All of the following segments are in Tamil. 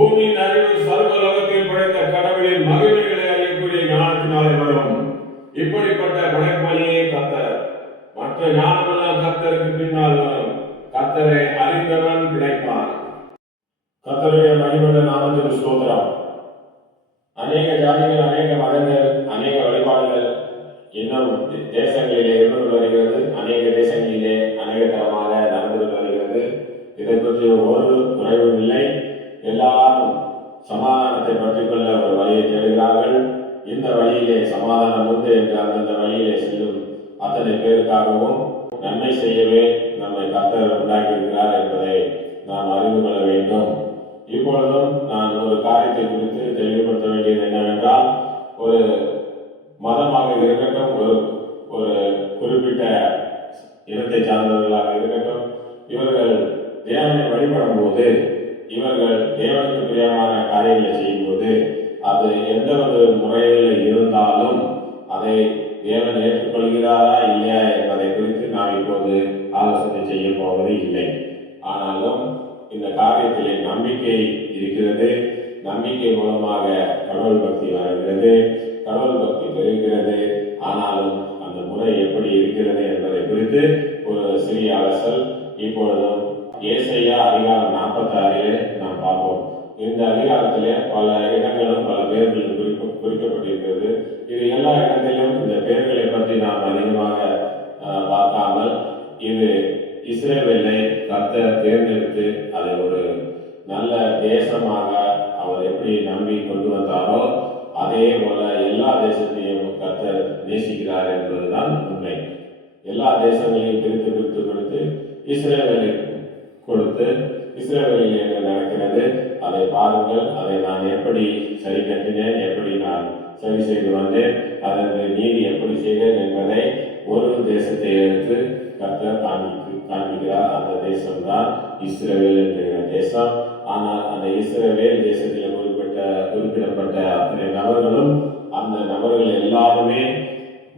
பூமியின் அறிவு சர்வலோகத்தில் படைத்த கடவுளின் மகிமைகளை அறியக்கூடிய ஞானத்தினாலே வரும். இப்படிப்பட்ட படைப்பாளியே கர்த்தர். மற்ற ஞானமெல்லாம் கர்த்தருக்கு பின்னால் வரும். கர்த்தரை அறிந்தவன் பிழைப்பான். கர்த்தருடைய மகிமையுள்ள நாமத்திற்கு ஸ்தோத்திரம். அநேக ஜாதிகள், அநேக மதங்கள், அநேக வழிபாடுகள் இன்னும் தேசங்களிலே இருந்து வருகிறது. அநேக தேசங்களிலே அநேக தரமாக நடந்து வருகிறது. இதை பற்றி ஒரு குறைவும் இல்லை. எல்லாரும் சமாதானத்தை பற்றிக் கொள்ள ஒரு வழியை தேடுகிறார்கள். இந்த வழியிலே சமாதானம் உண்டு என்று அந்தந்த வழியிலே செல்லும் அத்தனை பேருக்காகவும் நன்மை செய்யவே நம்மை கர்த்தர் உண்டாக்கியிருக்கிறார் என்பதை நாம் அறிந்து கொள்ள வேண்டும். இப்பொழுதும் நான் ஒரு காரியத்தை குறித்து தெளிவுபடுத்த வேண்டியது என்னவென்றால், ஒரு மதமாக இருக்கட்டும், ஒரு குறிப்பிட்ட இனத்தை சார்ந்தவர்களாக இருக்கட்டும், இவர்கள் தேவனை வழிபடும் போது, இவர்கள் தேவனுக்கு பிரியமான காரியங்களை செய்யும் போது, அது எந்த ஒரு முறையில் இருந்தாலும் அதை தேவன் ஏற்றுக்கொள்கிறாரா இல்லையா என்பதை குறித்து நாம் இப்போது ஆலோசனை செய்ய போவது இல்லை. ஆனாலும் இந்த காரியத்திலே நம்பிக்கை இருக்கிறது. நம்பிக்கை மூலமாக கடவுள் பக்தி வருகிறது, கடவுள் பக்தி பெறுகிறது. ஆனாலும் அந்த முறை எப்படி இருக்கிறது என்பதை குறித்து ஒரு சிறிய அலசல் இப்பொழுதும் ஏசாயா அதிகாரம் 46 நாம் பார்ப்போம். இந்த அதிகாரத்திலே பல இடங்களும் பல பெயர்களும் குறிக்கப்பட்டிருக்கிறது. இது எல்லா இடங்களிலும் இந்த பெயர்களை பற்றி நாம் அதிகமாக பார்க்காமல், இது இஸ்ரவேலை கர்த்தர் தேர்ந்தெடுத்து அதை ஒரு நல்ல தேசமாக அவர் எப்படி நம்பி கொண்டு வந்தாரோ அதே போல எல்லா தேசத்தையும் கர்த்தர் நேசிக்கிறார் என்பதுதான் உண்மை. எல்லா தேசங்களையும் பிரித்து பிரித்து கொடுத்து இஸ்ரவேலை கொடுத்து, இஸ்ரவேலில் என்ன நடக்கிறது அதை பாருங்கள், அதை நான் எப்படி சரி கட்டினேன், எப்படி நான் சரி செய்து வந்தேன், அதற்கு நீதி எப்படி செய்தேன் என்பதை ஒரு தேசத்தை எடுத்து கர்த்தர் காண்பிக்கிறார். அந்த தேசம்தான் இஸ்ரவேல் என்கிற தேசம். ஆனால் அந்த இஸ்ரவேல் தேசத்தில் குறிப்பிடப்பட்ட அத்தனை நபர்களும், அந்த நபர்கள் எல்லாருமே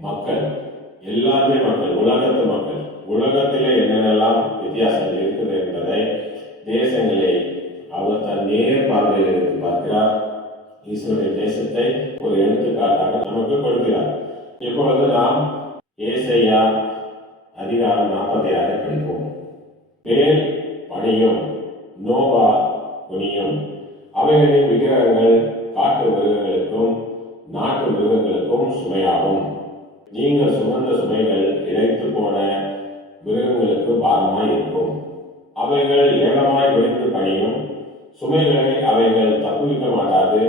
மக்கள், உலகத்து மக்கள். உலகத்திலே என்னென்னலாம் வித்தியாசங்கள் இருக்குது என்பதை தேசங்களை அவர் தன் நேர் பார்வையில் எடுத்து பார்க்கிறார். இஸ்ரவேல் தேசத்தை ஒரு எடுத்துக்காட்டாக நமக்கு கொடுக்கிறார். இப்பொழுது நாம் ஏசாயா அதிகாரம் 46 படிப்போம். பேர் பணியும், நோவா குனியும், அவைகளின் விக்கிரகங்கள் காட்டு மிருகங்களுக்கும் நாட்டு மிருகங்களுக்கும் சுமையாகும். நீங்கள் சுமந்த சுமைகள் இழைத்து போன மிருகங்களுக்கு பாரமாய் இருக்கும். அவைகள் ஏகமாய் விழுந்து பணியும், சுமைகளை அவைகள் தப்புவிக்க மாட்டாது,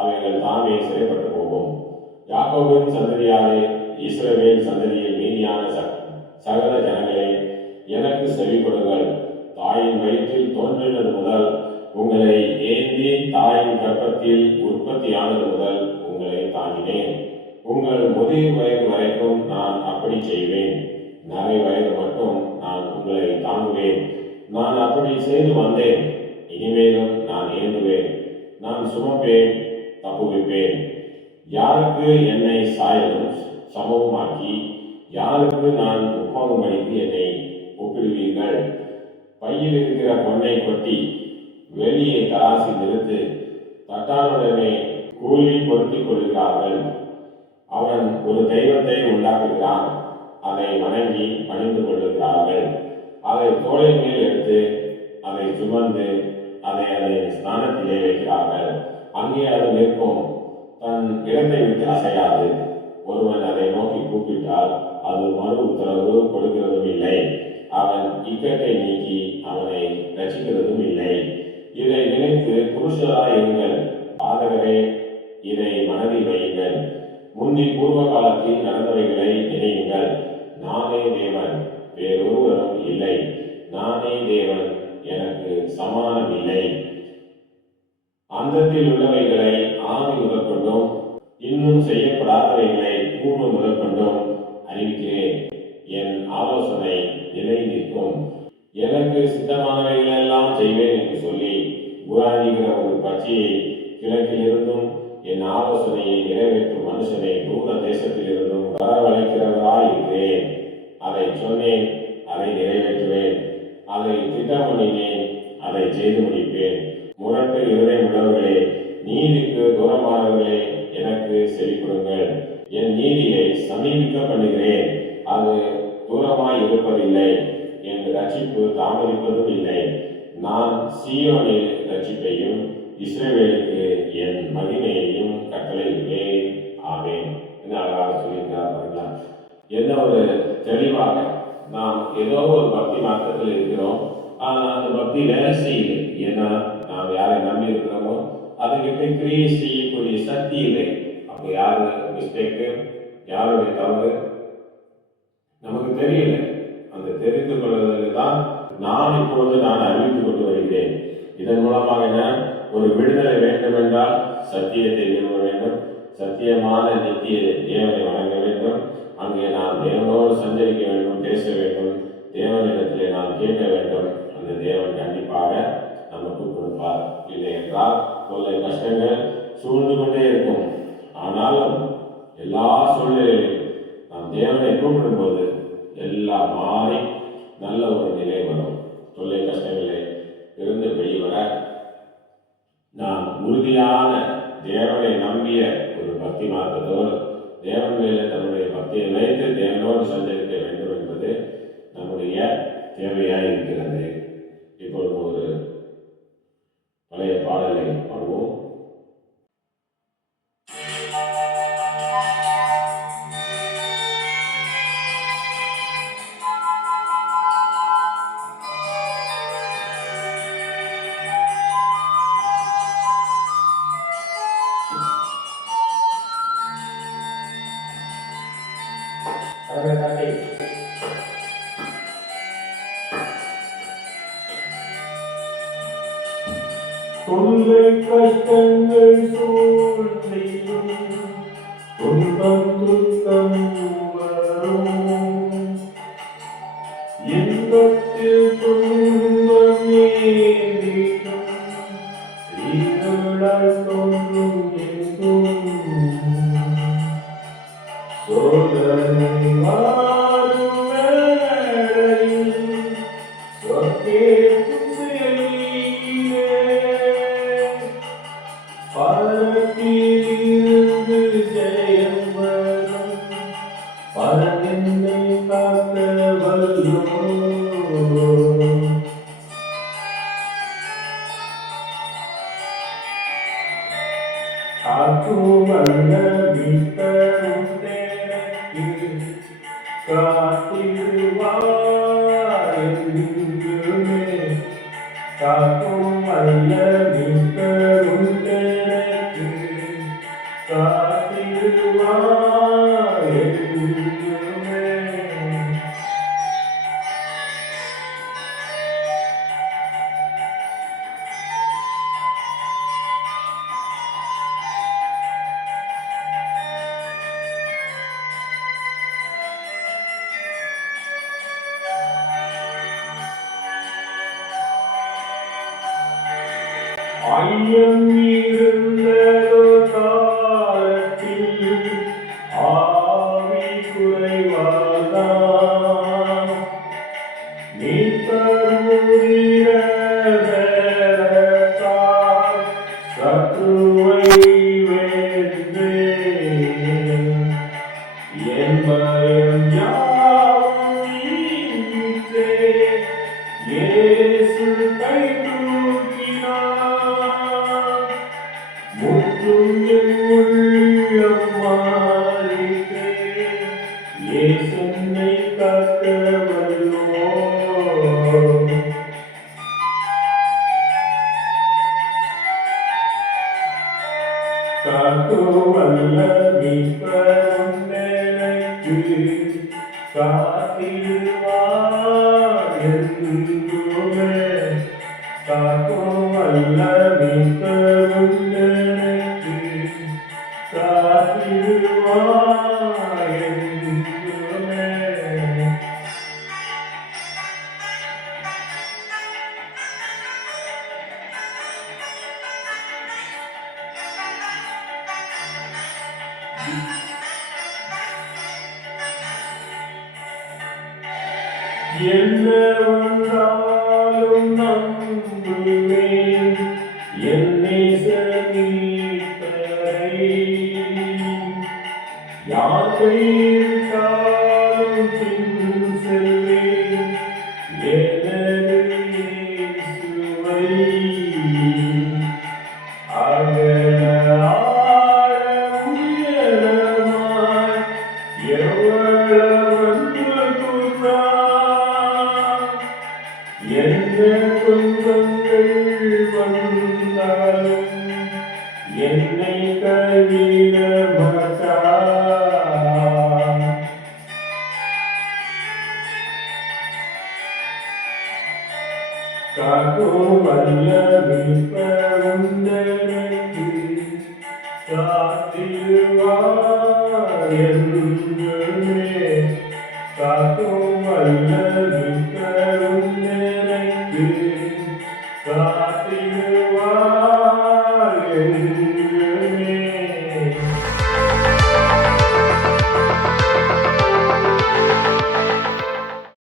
அவைகள் தாமே சிறைப்பட்டு போகும். யாக்கோபின் சந்ததியாரே, இஸ்ரவேல் சந்ததியில் மீதியான சகல ஜனங்களே, எனக்கு செவி கொடுங்கள். தாயின் வயிற்றில் தோன்றினது முதல் உங்களை ஏந்தி தாயின் கர்ப்பத்தில் உற்பத்தியானது முதல் உங்களை தாங்கினேன். உங்கள் முதிர் வயது வரைக்கும் நான் அப்படி செய்வேன். நரை வயது மட்டும் நான் உங்களை தாங்குவேன். நான் அப்படி செய்து வந்தேன், இனிமேலும் நான் ஏந்துவேன். நான் சுமப்பேன், தப்புவிப்பேன். யாருக்கு என்னை சாயலும் சமமாக்கி, யாருக்கு நான் ஒப்பாகும்படிக்கு என்னை ஒப்பிடுவீர்கள்? பையில் இருக்கிற பொன்னை கொட்டி வெளியே தராசி நிறுத்து, தட்டானுடனே கூலி பொருத்திக் கொள்கிறார்கள். அவன் ஒரு தெய்வத்தை உண்டாக்குகிறான், அதை வணங்கி பணிந்து கொள்ளுகிறார்கள். அதை தோளின் மேல் எடுத்து அதை சுமந்து அதை ஸ்நானத்திலே வைக்கிறார்கள். அங்கே அது நிற்கும், தன் இடத்தை விட்டு அசையாது. ஒருவன் அதை நோக்கி கூப்பிட்டால் அது மறு உத்தரவு கொடுக்கிறதும் இல்லை. அவன் இக்கட்டை நீக்கி அவனை ரசிக்கிறதும் இல்லை. இதை நினைத்து புருஷராயிருங்கள், பாதகரே, இதை மனதில் வையுங்கள். முந்தி பூர்வ காலத்தில் நடந்தவைகளை நினையுங்கள். நானே தேவன், வேறொருவரும் இல்லை. நானே தேவன், எனக்கு சமானம் இல்லை. அந்தத்தில் உள்ளவைகளை ஆதி முதற்கொண்டும், இன்னும் செய்யப்படாதவைகளை பூர்வ முதற்கொண்டும் அறிவிக்கிறேன். என் ஆலோசனை நிலை நிற்கும். எனக்கு சித்தமானவைகளெல்லாம் செய்வேன் என்று சொல்லி புராணிகிற ஒரு பட்சியை கிழக்கிலிருந்தும் என் ஆலோசனையை நிறைவேற்றும் மனுஷனை தூர தேசத்திலிருந்தும் வரவழைக்கிறவராயிருக்கிறேன். அதை சொன்னேன், அதை நிறைவேற்றுவேன். அதை திட்டம் பண்ணினேன், அதை செய்து முடிப்பேன். முரட்டு இருதயம் உள்ளவர்களே, நீதிக்கு தூரமானவர்களே, எனக்கு செவி கொடுங்கள். என் நீதியை சமீபிக்க பண்ணுகிறேன், அது தூரமாய் இருப்பதில்லை. என் ரட்சிப்பு தாமதிப்பதும் இல்லை. நான் சீயோனில் ரட்சிப்பையும் இஸ்ரவேலுக்கு என் மகிமையையும் கட்டளையிடுவேன். ஆமென். என்ன அழகாக சொல்லியிருக்கிறார் பாருங்களா. என்ன ஒரு தெளிவாக, நாம் ஏதோ ஒரு பக்தி மார்க்கத்தில் இருக்கிறோம், ஆனால் அந்த பக்தி வேலை செய்யலை. ஏன்னா நாம் யாரை நம்பி இருக்கிறோமோ அதுக்கிட்ட கிரியை செய்யக்கூடிய சக்தி இல்லை. அப்போ யாரு மிஸ்டேக்கு, யாருடைய தவறு நமக்கு தெரியல. அந்த தெரிந்து கொள்வதற்கு தான் நான் அறிவித்துக் கொண்டு வருகிறேன். இதன் மூலமாக என்ன, ஒரு விடுதலை வேண்டும் என்றால் சத்தியத்தை விரும்ப வேண்டும், சத்தியமான நித்திய தேவனை வணங்க வேண்டும், அங்கே நாம் தேவனோடு சஞ்சரிக்க வேண்டும், பேச வேண்டும், தேவனிடத்திலே நாம் கேட்க வேண்டும். அந்த தேவன் கண்டிப்பாக நமக்கு கொடுப்பார். இல்லை என்றால் தொல்லை கஷ்டங்கள் சூழ்ந்து கொண்டே இருக்கும். ஆனாலும் எல்லா சூழ்நிலையிலும் நாம் தேவனை கூப்பிடும் போது எல்லாம் மாறி நல்ல ஒரு நிலை வரும். தொல்லை கஷ்டங்களை இருந்து வெளிவர நாம் உறுதியான தேவனை நம்பிய ஒரு பக்தி மார்க்கத்தோடு தேவன் மேலே தன்னுடைய பக்தியை வைத்து தேவனோடு சஞ்சரிக்க வேண்டும் என்பது நம்முடைய தேவையாக இருக்கிறது. இப்பொழுது ஒரு பழைய பாடலை பாடுவோம். தொல்லை கஷ்டங்கள் சூழ்ந்திடும், துன்பம் துக்கம் வரும், இன்பத்தில் துன்பம் ஏறிடும், இருளால் தோன்றும் எங்கும் சோதனை வாரும் வேளையில் சொற்கேட்கும் பரத்திலிருந்து ஜெயம் வரும், பரந்தென்னை காக்க வல்லோர். காக்கும் வல்ல மீட்பரும் எனக்கு காத்திடுவார் என்றுமே. காக்கும் வல்ல மீட்பரும் எனக்கு காத்திடுவார் என்றுமே. ஐயம் இருந்ததோ காலத்தில் ஆவி குறைவாதான், நீ தருகிற வேலத்தால் சத்துருவை வென்றேன். என் பயம் யாவும் நீங்கிற்றே, இயேசு கை தூக்கினார். முற்றும் என் உள்ளம் மாறிற்றே, இயேசு என்னை காக்க வல்லோர். காக்கும் வல்ல மீட்பரும் எனக்கு காத்திடுவார் என்றுமே. காக்கும் வல்ல மீட்பரும் எனக்கு காத்திடுவார் என்றுமே. என்ன வந்தாலும் நம்புவேன், யார் கையிட்டாலும் பின் செல்வேன் எனது இயேசுவை. அகல ஆழ உயரமாய் எவ்வளவென்று கூறான். என்ன துன்பங்கள் வந்தாலும் என்னை கைவிட மாட்டார். காக்கும் வல்ல மீட்பர் உண்டெனக்கு காத்திடுவார் என்றுமே. காக்கும் வல்ல மீட்பர் உண்டெனக்கு காத்திடுவார் என்றுமே.